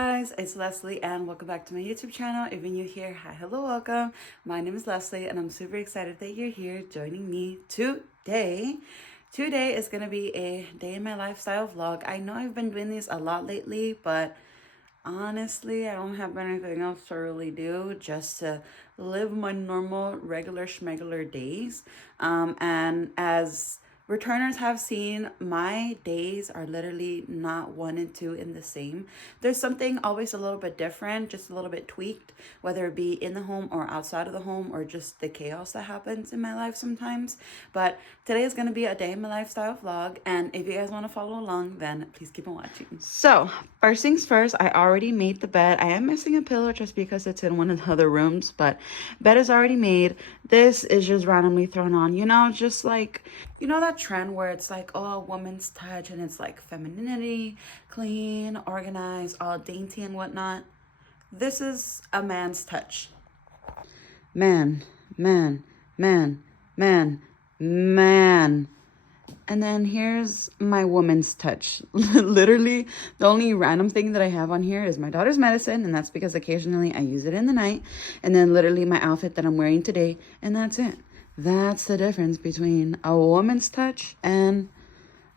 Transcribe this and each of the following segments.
guys, it's Leslie and welcome back to my YouTube channel. If you're new here, hi, hello, welcome. My name is Leslie and I'm super excited that you're here joining me today. Today is going to be a day in my lifestyle vlog. I know I've been doing these a lot lately, but honestly, I don't have anything else to really do just to live my normal, regular, schmegular days. And as returners have seen, my days are literally not 1 and 2 in the same. There's something always a little bit different, just a little bit tweaked, whether it be in the home or outside of the home or just the chaos that happens in my life sometimes. But today is going to be a day in my lifestyle vlog, and if you guys want to follow along, then please keep on watching. So first things first, I already made the bed. I am missing a pillow just because it's in one of the other rooms, but bed is already made. This is just randomly thrown on, just like, that trend where it's like, oh, a woman's touch, and it's like femininity, clean, organized, all dainty and whatnot. This is a man's touch. Man. And then here's my woman's touch. Literally, the only random thing that I have on here is my daughter's medicine, and that's because occasionally I use it in the night. And then literally my outfit that I'm wearing today, and that's it. That's the difference between a woman's touch and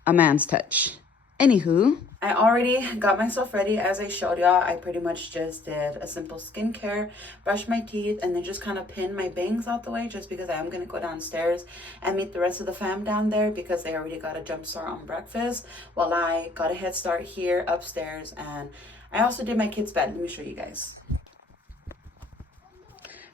a man's touch. Anywho, I already got myself ready. As I showed y'all, I pretty much just did a simple skincare, brushed my teeth, and then just kind of pinned my bangs out the way just because I am going to go downstairs and meet the rest of the fam down there because they already got a jump start on breakfast while I got a head start here upstairs. And I also did my kids' bed. Let me show you guys.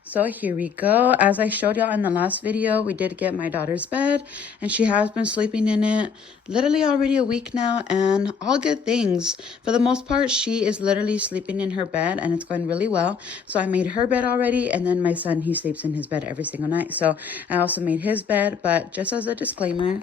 So here we go. As I showed y'all in the last video, we did get my daughter's bed and she has been sleeping in it literally already a week now, and all good things. For the most part, she is literally sleeping in her bed and it's going really well. So I made her bed already, and then my son, he sleeps in his bed every single night. So I also made his bed, but just as a disclaimer,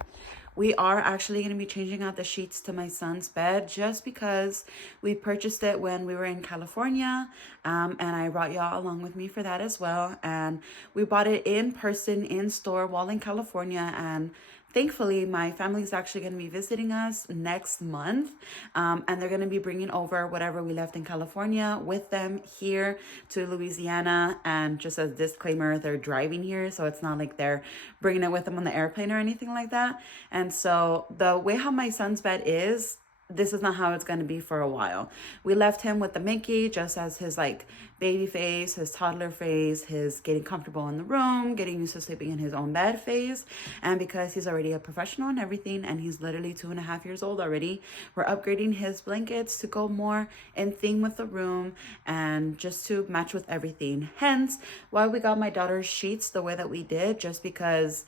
we are actually going to be changing out the sheets to my son's bed just because we purchased it when we were in California. And I brought y'all along with me for that as well. And we bought it in person, in store, while in California. And thankfully, my family is actually going to be visiting us next month. And they're going to be bringing over whatever we left in California with them here to Louisiana. And just as a disclaimer, they're driving here, so it's not like they're bringing it with them on the airplane or anything like that. And so the way how my son's bed is, this is not how it's going to be for a while. We left him with the Mickey just as his like baby phase, his toddler phase, his getting comfortable in the room, getting used to sleeping in his own bed phase. And because he's already a professional and everything, and he's literally 2.5 years old already, we're upgrading his blankets to go more in theme with the room and just to match with everything. Hence why we got my daughter's sheets the way that we did, just because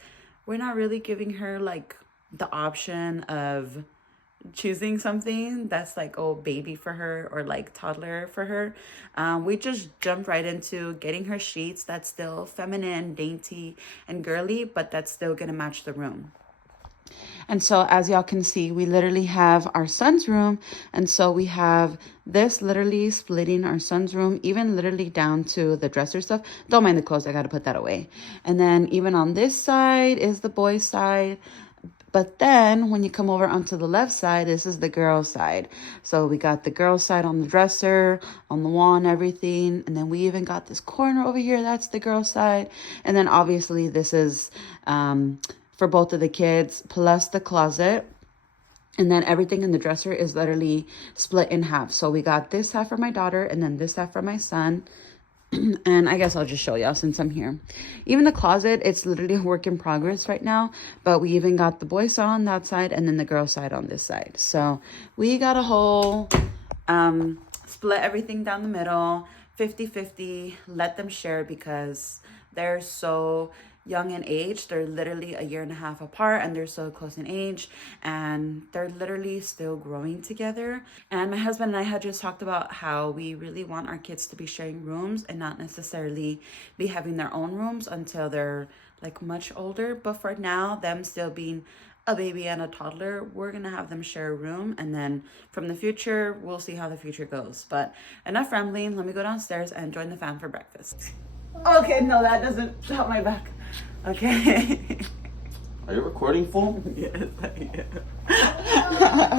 we're not really giving her like the option of choosing something that's like, oh, baby for her or like toddler for her. We just jumped right into getting her sheets that's still feminine, dainty, and girly, but that's still gonna match the room. And so as y'all can see, we literally have our son's room. And so we have this literally splitting our son's room, even literally down to the dresser stuff. Don't mind the clothes, I gotta put that away. And then even on this side is the boys' side. But then when you come over onto the left side, this is the girls' side. So we got the girls' side on the dresser, on the wall and everything. And then we even got this corner over here. That's the girls' side. And then obviously this is for both of the kids, plus the closet. And then everything in the dresser is literally split in half. So we got this half for my daughter and then this half for my son. And I guess I'll just show y'all since I'm here. Even the closet, it's literally a work in progress right now. But we even got the boys' side on that side and then the girls' side on this side. So we got a whole split everything down the middle, 50-50, let them share because they're so young in age. They're literally 1.5 years apart and they're so close in age and they're literally still growing together. And my husband and I had just talked about how we really want our kids to be sharing rooms and not necessarily be having their own rooms until they're like much older. But for now, them still being a baby and a toddler, we're gonna have them share a room, and then from the future we'll see how the future goes. But enough rambling, let me go downstairs and join the fam for breakfast. Okay, no, that doesn't help my back. Okay. Are you recording full? Yes, I am.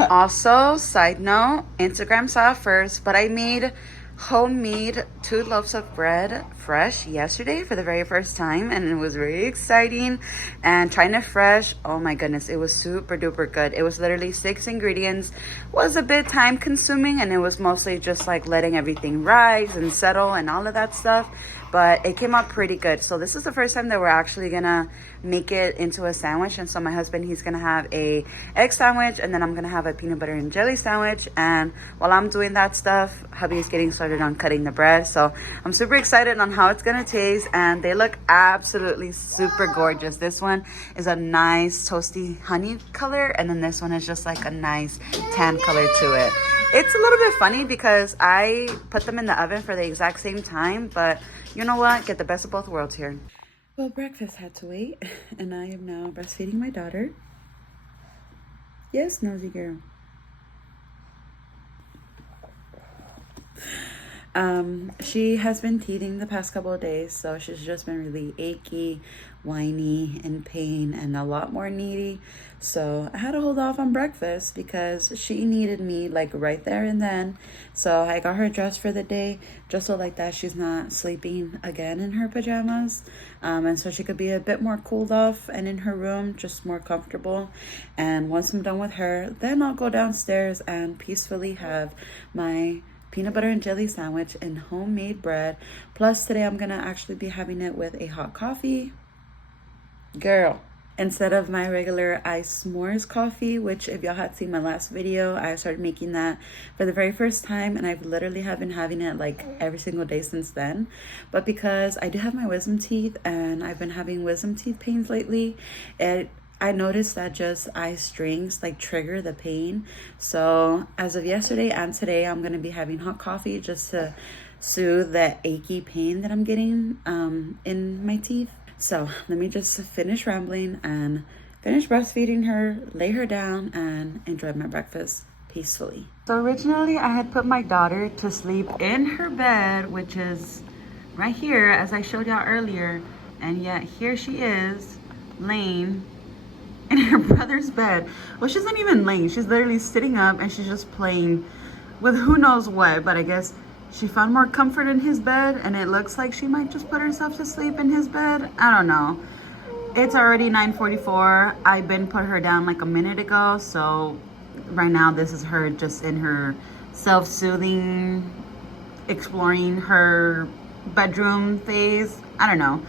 Also, side note, Instagram saw it first, but I made homemade 2 loaves of bread fresh yesterday for the very first time, and it was very exciting. And trying it fresh, oh my goodness, it was super duper good. It was literally 6 ingredients, was a bit time consuming, and it was mostly just like letting everything rise and settle and all of that stuff, but it came out pretty good. So this is the first time that we're actually gonna make it into a sandwich. And so my husband, he's gonna have a egg sandwich, and then I'm gonna have a peanut butter and jelly sandwich. And while I'm doing that stuff, hubby is getting started on cutting the bread. So I'm super excited on how it's gonna taste, and they look absolutely super gorgeous. This one is a nice toasty honey color, and then this one is just like a nice tan color to it. It's a little bit funny because I put them in the oven for the exact same time, but you know what? Get the best of both worlds here. Well, breakfast had to wait, and I am now breastfeeding my daughter. Yes, nosy girl. She has been teething the past couple of days, so she's just been really achy, whiny, in pain, and a lot more needy. So I had to hold off on breakfast because she needed me like right there and then. So I got her dressed for the day, just so like that she's not sleeping again in her pajamas, and so she could be a bit more cooled off and in her room, just more comfortable. And once I'm done with her, then I'll go downstairs and peacefully have my peanut butter and jelly sandwich and homemade bread. Plus today I'm gonna actually be having it with a hot coffee. Girl, instead of my regular iced s'mores coffee, which if y'all had seen my last video, I started making that for the very first time, and I've literally have been having it like every single day since then. But because I do have my wisdom teeth and I've been having wisdom teeth pains lately, I noticed that just eye strings like trigger the pain. So as of yesterday and today, I'm going to be having hot coffee just to soothe that achy pain that I'm getting in my teeth. So let me just finish rambling and finish breastfeeding her, lay her down, and enjoy my breakfast peacefully. So originally I had put my daughter to sleep in her bed, which is right here as I showed y'all earlier. And yet here she is laying in her brother's bed. Well, she's not even laying. She's literally sitting up and she's just playing with who knows what. But I guess she found more comfort in his bed, and it looks like she might just put herself to sleep in his bed. I don't know. It's already 9:44. I've been put her down like a minute ago. So right now this is her just in her self-soothing, exploring her bedroom phase. I don't know.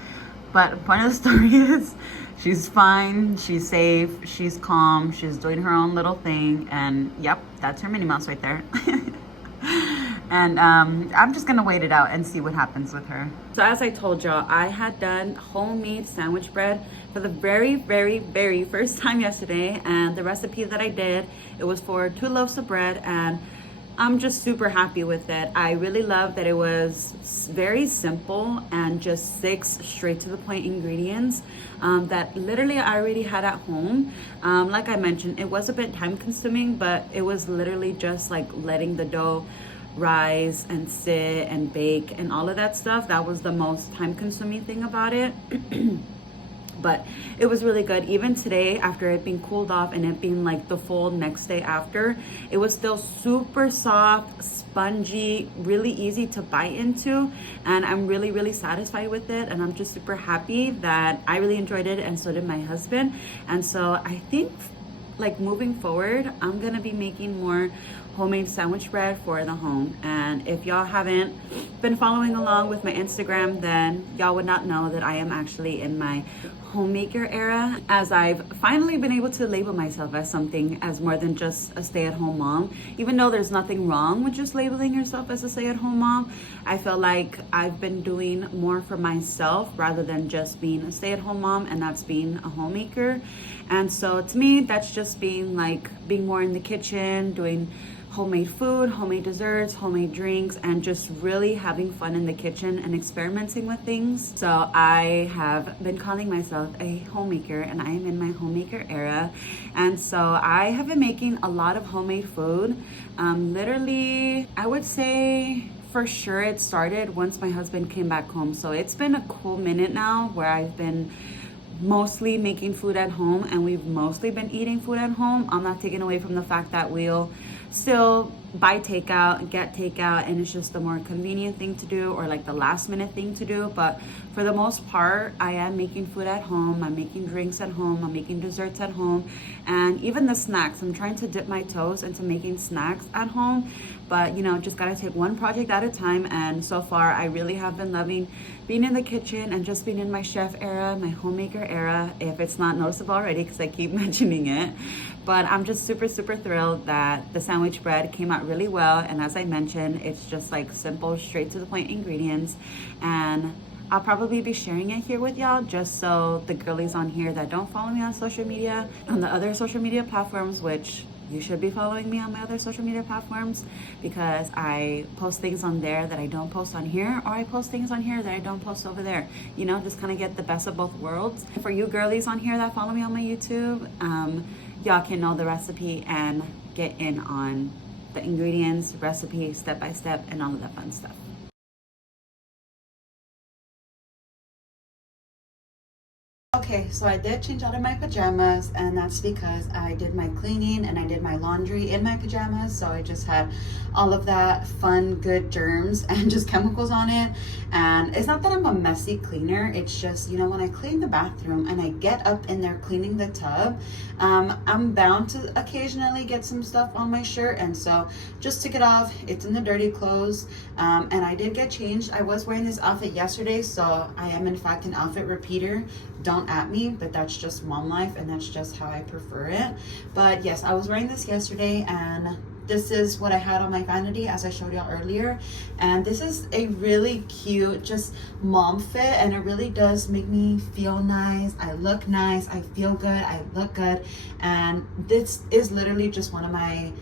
But the point of the story is she's fine, she's safe, she's calm, she's doing her own little thing, and yep, that's her Minnie Mouse right there. And I'm just gonna wait it out and see what happens with her. So as I told y'all, I had done homemade sandwich bread for the very, very, very first time yesterday, and the recipe that I did, it was for 2 loaves of bread, and I'm just super happy with it. I really love that it was very simple and just 6 straight to the point ingredients that literally I already had at home. Like I mentioned, it was a bit time consuming, but it was literally just like letting the dough rise and sit and bake and all of that stuff. That was the most time consuming thing about it. But it was really good. Even today, after it being cooled off and it being like the full next day after, it was still super soft, spongy, really easy to bite into, and I'm really, really satisfied with it. And I'm just super happy that I really enjoyed it, and so did my husband. And so I think like moving forward, I'm gonna be making more homemade sandwich bread for the home. And if y'all haven't been following along with my Instagram, then y'all would not know that I am actually in my homemaker era, as I've finally been able to label myself as something as more than just a stay-at-home mom. Even though there's nothing wrong with just labeling yourself as a stay-at-home mom, I feel like I've been doing more for myself rather than just being a stay-at-home mom, and that's being a homemaker. And so to me, that's just being more in the kitchen, doing homemade food, homemade desserts, homemade drinks, and just really having fun in the kitchen and experimenting with things. So I have been calling myself a homemaker, and I am in my homemaker era. And so I have been making a lot of homemade food. Literally, I would say for sure it started once my husband came back home. So it's been a cool minute now where I've been mostly making food at home, and we've mostly been eating food at home. I'm not taking away from the fact that we'll still buy takeout, get takeout, and it's just the more convenient thing to do, or like the last minute thing to do. But for the most part, I am making food at home. I'm making drinks at home. I'm making desserts at home. And even the snacks, I'm trying to dip my toes into making snacks at home. But you know, just gotta take one project at a time. And so far, I really have been loving being in the kitchen and just being in my chef era, my homemaker era, if it's not noticeable already, because I keep mentioning it. But I'm just super, super thrilled that the sandwich bread came out really well. And as I mentioned, it's just like simple, straight to the point ingredients. And I'll probably be sharing it here with y'all just so the girlies on here that don't follow me on social media, on the other social media platforms, which you should be following me on my other social media platforms, because I post things on there that I don't post on here, or I post things on here that I don't post over there. You know, just kind of get the best of both worlds. For you girlies on here that follow me on my YouTube, y'all can know the recipe and get in on the ingredients, recipe, step by step, and all of that fun stuff. Okay, so I did change out of my pajamas, and that's because I did my cleaning and I did my laundry in my pajamas. So I just had all of that fun, good germs and just chemicals on it. And it's not that I'm a messy cleaner. It's just, you know, when I clean the bathroom and I get up in there cleaning the tub, I'm bound to occasionally get some stuff on my shirt. And so just took it off. It's in the dirty clothes. And I did get changed. I was wearing this outfit yesterday, so I am in fact an outfit repeater. Don't at me, but that's just mom life, and that's just how I prefer it. But yes, I was wearing this yesterday, and this is what I had on my vanity, as I showed y'all earlier. And this is a really cute, just mom fit, and it really does make me feel nice. I look nice, I feel good, I look good. And this is literally just one of my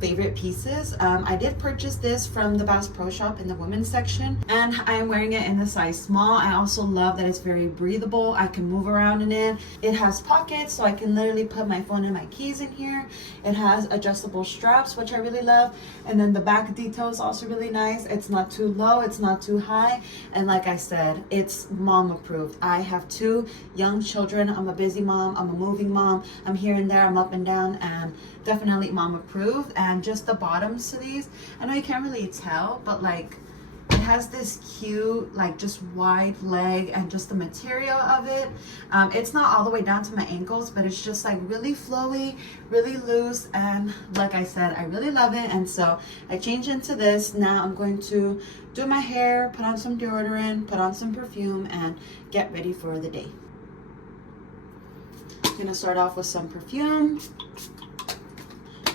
favorite pieces. I did purchase this from the Bass Pro Shop in the women's section, and I am wearing it in the size small. I also love that it's very breathable. I can move around in it. It has pockets, so I can literally put my phone and my keys in here. It has adjustable straps, which I really love. And then the back detail is also really nice. It's not too low, it's not too high. And like I said, it's mom approved. I have 2 young children. I'm a busy mom, I'm a moving mom. I'm here and there, I'm up and down, and definitely mom approved. And just the bottoms to these, I know you can't really tell, but like it has this cute, like just wide leg, and just the material of it, it's not all the way down to my ankles, but it's just like really flowy, really loose. And like I said, I really love it. And so I changed into this. Now I'm going to do my hair, put on some deodorant, put on some perfume, and get ready for the day. I'm gonna start off with some perfume.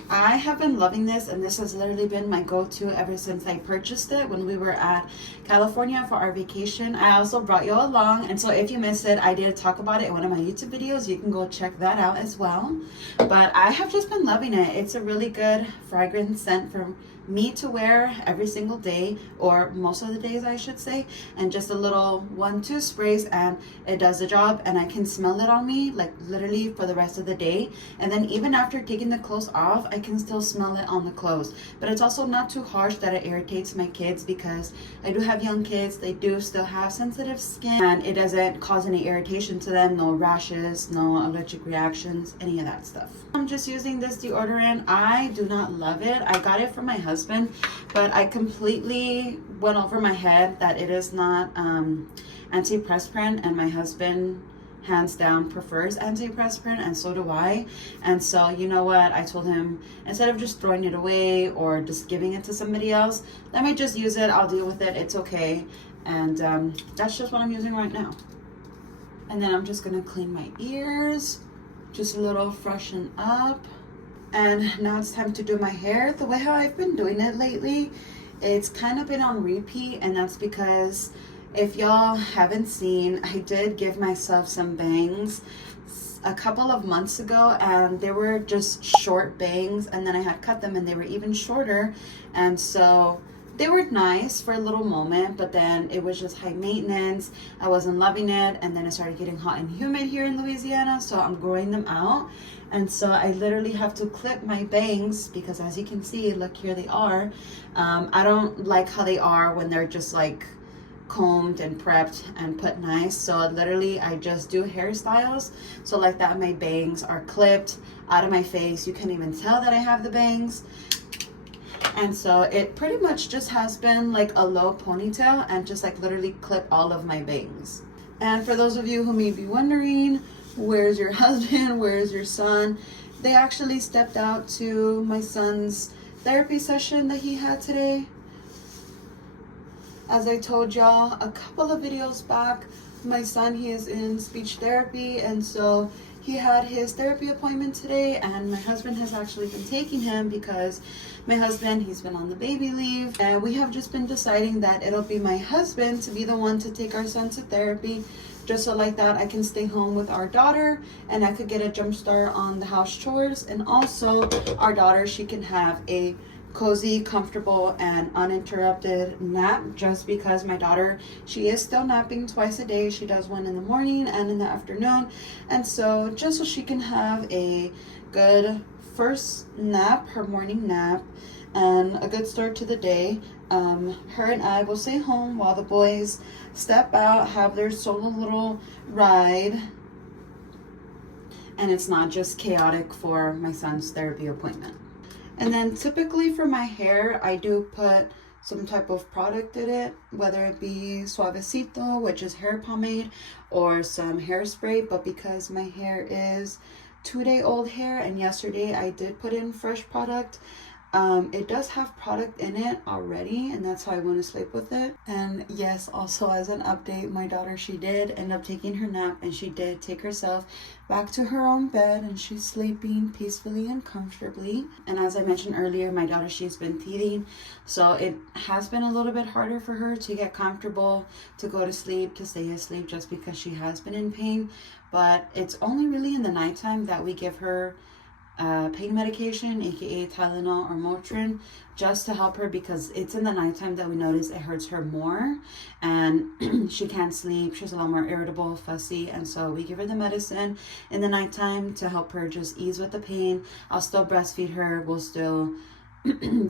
I have been loving this, and this has literally been my go-to ever since I purchased it when we were at California for our vacation. I also brought you along, and so if you missed it, I did talk about it in one of my YouTube videos. You can go check that out as well. But I have just been loving it. It's a really good fragrance scent for me to wear every single day, or most of the days I should say, and just a little 1-2 sprays, and it does the job. And I can smell it on me like literally for the rest of the day. And then even after taking the clothes off, I can still smell it on the clothes. But it's also not too harsh that it irritates my kids, because I do have young kids. They do still have sensitive skin, and it doesn't cause any irritation to them. No rashes, no allergic reactions, any of that stuff. I'm just using this deodorant. I do not love it. I got it from my husband, but I completely went over my head that it is not antiperspirant, and my husband hands down prefers antiperspirant, and so do I. And so, you know what, I told him, instead of just throwing it away or just giving it to somebody else, let me just use it. I'll deal with it, it's okay. And that's just what I'm using right now. And then I'm just gonna clean my ears, just a little freshen up. And now it's time to do my hair. The way how I've been doing it lately, it's kind of been on repeat, and that's because if y'all haven't seen, I did give myself some bangs a couple of months ago, and they were just short bangs, and then I had cut them and they were even shorter. And so they were nice for a little moment, but then it was just high maintenance. I wasn't loving it, and then it started getting hot and humid here in Louisiana, so I'm growing them out. And so I literally have to clip my bangs, because as you can see, look, here they are. I don't like how they are when they're just like combed and prepped and put nice. So literally I just do hairstyles. So like that, my bangs are clipped out of my face. You can't even tell that I have the bangs. And so it pretty much just has been like a low ponytail and just like literally clip all of my bangs. And for those of you who may be wondering, where's your husband, where's your son, they actually stepped out to my son's therapy session that he had today. As I told y'all a couple of videos back, my son, he is in speech therapy, and so he had his therapy appointment today, and my husband has actually been taking him because my husband, he's been on the baby leave, and we have just been deciding that it'll be my husband to be the one to take our son to therapy, just so like that I can stay home with our daughter and I could get a jump start on the house chores, and also our daughter, she can have a cozy, comfortable, and uninterrupted nap, just because my daughter, she is still napping twice a day. She does one in the morning and in the afternoon, and so just so she can have a good first nap, her morning nap, and a good start to the day, her and I will stay home while the boys step out, have their solo little ride, and it's not just chaotic for my son's therapy appointment. And then typically for my hair, I do put some type of product in it, whether it be Suavecito, which is hair pomade, or some hairspray. But because my hair is 2-day-old hair, and yesterday I did put in fresh product, it does have product in it already, and that's how I want to sleep with it. And yes, also as an update, my daughter, she did end up taking her nap, and she did take herself back to her own bed, and she's sleeping peacefully and comfortably. And as I mentioned earlier, my daughter, she's been teething, so it has been a little bit harder for her to get comfortable, to go to sleep, to stay asleep, just because she has been in pain. But it's only really in the nighttime that we give her pain medication, aka Tylenol or Motrin, just to help her, because it's in the nighttime that we notice it hurts her more, and she can't sleep. She's a lot more irritable, fussy, and so we give her the medicine in the nighttime to help her just ease with the pain. I'll still breastfeed her, we'll still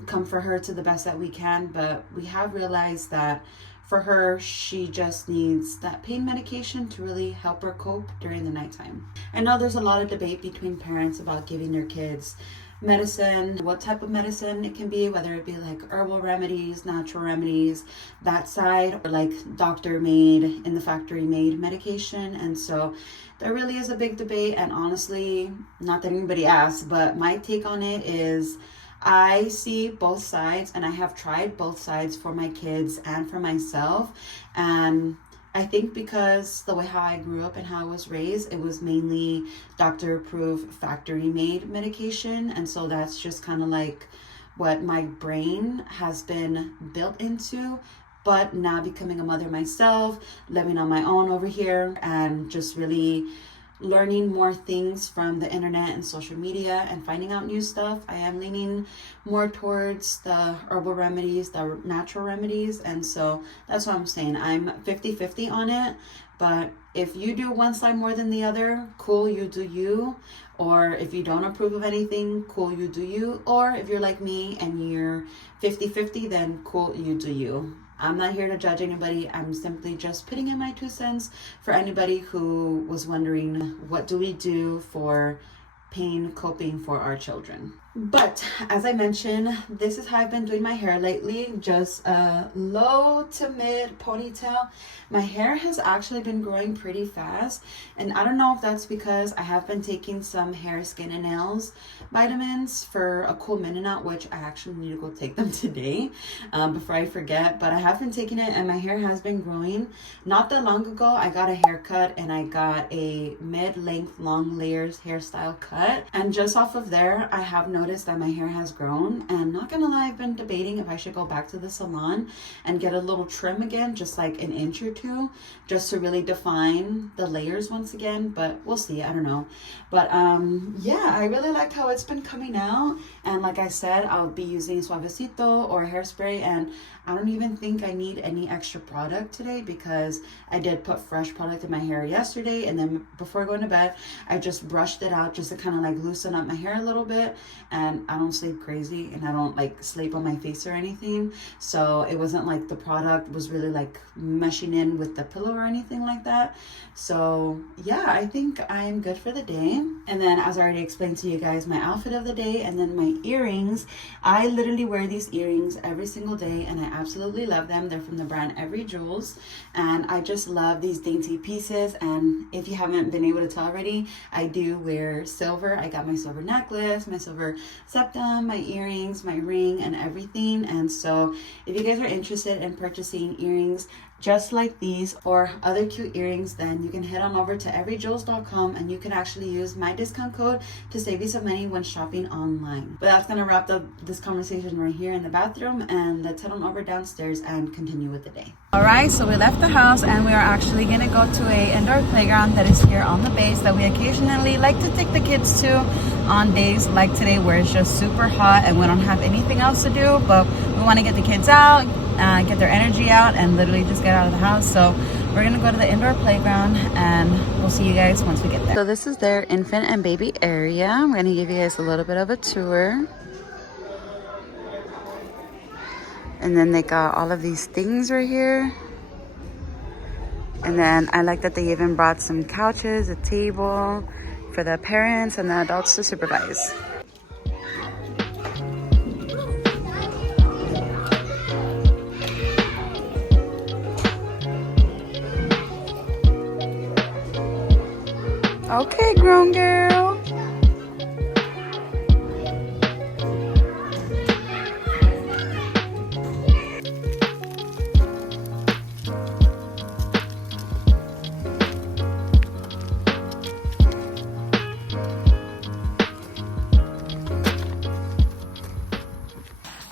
comfort her to the best that we can, but we have realized that for her, she just needs that pain medication to really help her cope during the nighttime. I know there's a lot of debate between parents about giving their kids medicine, what type of medicine it can be, whether it be like herbal remedies, natural remedies, that side, or like doctor made, in the factory made medication. And so there really is a big debate, and honestly, not that anybody asked, but my take on it is I see both sides, and I have tried both sides for my kids and for myself. And I think because the way how I grew up and how I was raised, it was mainly doctor approved, factory made medication. And so that's just kind of like what my brain has been built into. But now becoming a mother myself, living on my own over here, and just really learning more things from the internet and social media and finding out new stuff, I am leaning more towards the herbal remedies, the natural remedies. And so that's what I'm saying. I'm 50-50 on it. But if you do one side more than the other, cool, you do you. Or if you don't approve of anything, cool, you do you. Or if you're like me and you're 50-50, then cool, you do you. I'm not here to judge anybody. I'm simply just putting in my 2 cents for anybody who was wondering, what do we do for pain coping for our children? But as I mentioned, this is how I've been doing my hair lately. Just a low to mid ponytail. My hair has actually been growing pretty fast, and I don't know if that's because I have been taking some hair, skin, and nails vitamins for a cool minute now, which I actually need to go take them today before I forget. But I have been taking it, and my hair has been growing. Not that long ago, I got a haircut, and I got a mid-length long layers hairstyle cut, and just off of there, I have noticed that my hair has grown. And not gonna lie, I've been debating if I should go back to the salon and get a little trim again, just like an inch or 2, just to really define the layers once again. But we'll see, I don't know. But yeah, I really like how it's been coming out. And like I said, I'll be using Suavecito or hairspray, and I don't even think I need any extra product today because I did put fresh product in my hair yesterday, and then before going to bed I just brushed it out just to kind of like loosen up my hair a little bit. And I don't sleep crazy, and I don't like sleep on my face or anything, so it wasn't like the product was really like meshing in with the pillow or anything like that. So yeah, I think I am good for the day. And then, as I already explained to you guys, my outfit of the day, and then my earrings. I literally wear these earrings every single day, and I absolutely love them. They're from the brand Every Jewels, and I just love these dainty pieces. And if you haven't been able to tell already, I do wear silver. I got my silver necklace, my silver septum, my earrings, my ring, and everything. And so if you guys are interested in purchasing earrings just like these or other cute earrings, then you can head on over to everyjewels.com, and you can actually use my discount code to save you some money when shopping online. But that's gonna wrap up this conversation right here in the bathroom, and let's head on over downstairs and continue with the day. All right, so we left the house and we are actually gonna go to a indoor playground that is here on the base that we occasionally like to take the kids to on days like today where it's just super hot and we don't have anything else to do, but we want to get the kids out, get their energy out, and literally just get out of the house. So we're gonna go to the indoor playground, and we'll see you guys once we get there. So this is their infant and baby area. I'm gonna give you guys a little bit of a tour. And then they got all of these things right here. And then I like that they even brought some couches, a table for the parents and the adults to supervise. Okay, grown girl.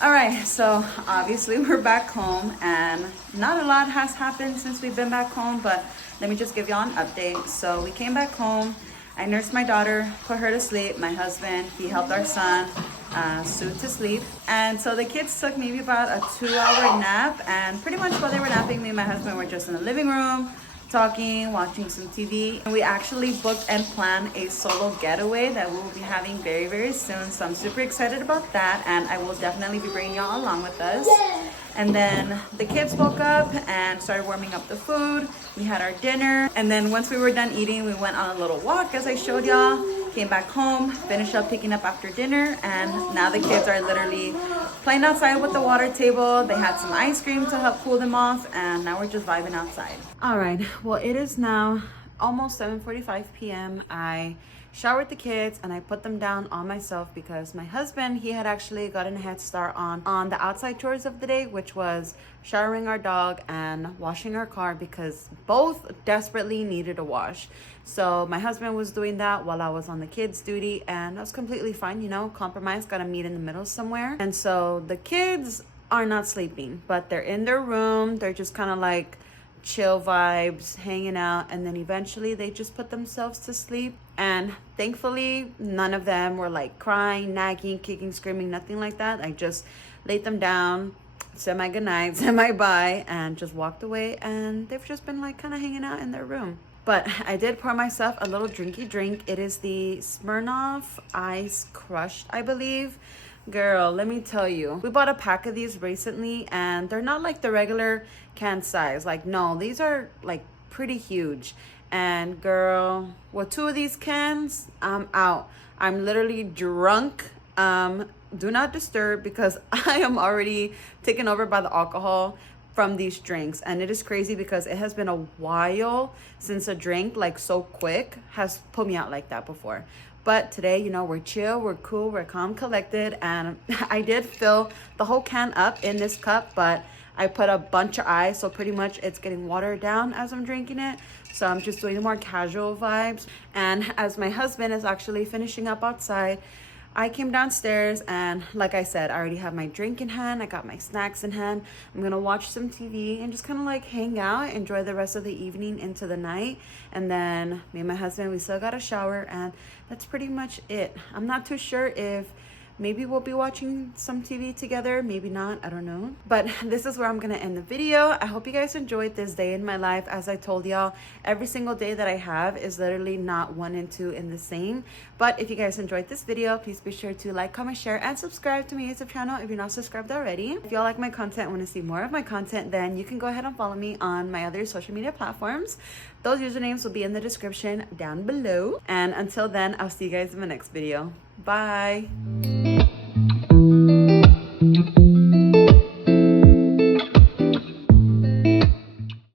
All right, so obviously we're back home, and not a lot has happened since we've been back home, but let me just give y'all an update. So we came back home. I nursed my daughter, put her to sleep. My husband, he helped our son, Sue, to sleep. And so the kids took maybe about a 2-hour nap, and pretty much while they were napping, me and my husband were just in the living room, talking, watching some TV. And we actually booked and planned a solo getaway that we will be having very, very soon. So I'm super excited about that, and I will definitely be bringing y'all along with us. And then the kids woke up and started warming up the food. We had our dinner, and then once we were done eating, we went on a little walk as I showed y'all. Came back home, finished up picking up after dinner, and now the kids are literally playing outside with the water table. They had some ice cream to help cool them off, and now we're just vibing outside. All right, well, it is now almost 7:45 p.m. I showered the kids and I put them down on myself because my husband, he had actually gotten a head start on the outside chores of the day, which was showering our dog and washing our car, because both desperately needed a wash. So my husband was doing that while I was on the kids' duty, and that was completely fine, you know, compromise, gotta meet in the middle somewhere. And so the kids are not sleeping, but they're in their room. They're just kind of like chill vibes, hanging out, and then eventually they just put themselves to sleep. And thankfully none of them were like crying, nagging, kicking, screaming, nothing like that. I just laid them down, said my goodnight, said my bye, and just walked away, and they've just been like kind of hanging out in their room. But I did pour myself a little drinky drink. It is the Smirnoff Ice Crushed, I believe. Girl, let me tell you, we bought a pack of these recently, and they're not like the regular can size. Like, no, these are like pretty huge. And girl, with 2 of these cans, I'm out. I'm literally drunk. Do not disturb, because I am already taken over by the alcohol from these drinks. And it is crazy because it has been a while since a drink like so quick has put me out like that before. But today, you know, we're chill, we're cool, we're calm, collected. And I did fill the whole can up in this cup, but I put a bunch of ice, so pretty much it's getting watered down as I'm drinking it. So I'm just doing the more casual vibes. And as my husband is actually finishing up outside, I came downstairs, and like I said, I already have my drink in hand. I got my snacks in hand. I'm gonna watch some TV and just kind of like hang out, enjoy the rest of the evening into the night. And then me and my husband, we still got a shower, and that's pretty much it. I'm not too sure if Maybe we'll be watching some TV together, maybe not, I don't know. But this is where I'm gonna end the video. I hope you guys enjoyed this day in my life. As I told y'all, every single day that I have is literally not 1 and 2 in the same. But if you guys enjoyed this video, please be sure to like, comment, share, and subscribe to my YouTube channel if you're not subscribed already. If y'all like my content and want to see more of my content, then you can go ahead and follow me on my other social media platforms. Those usernames will be in the description down below. And until then, I'll see you guys in my next video. Bye.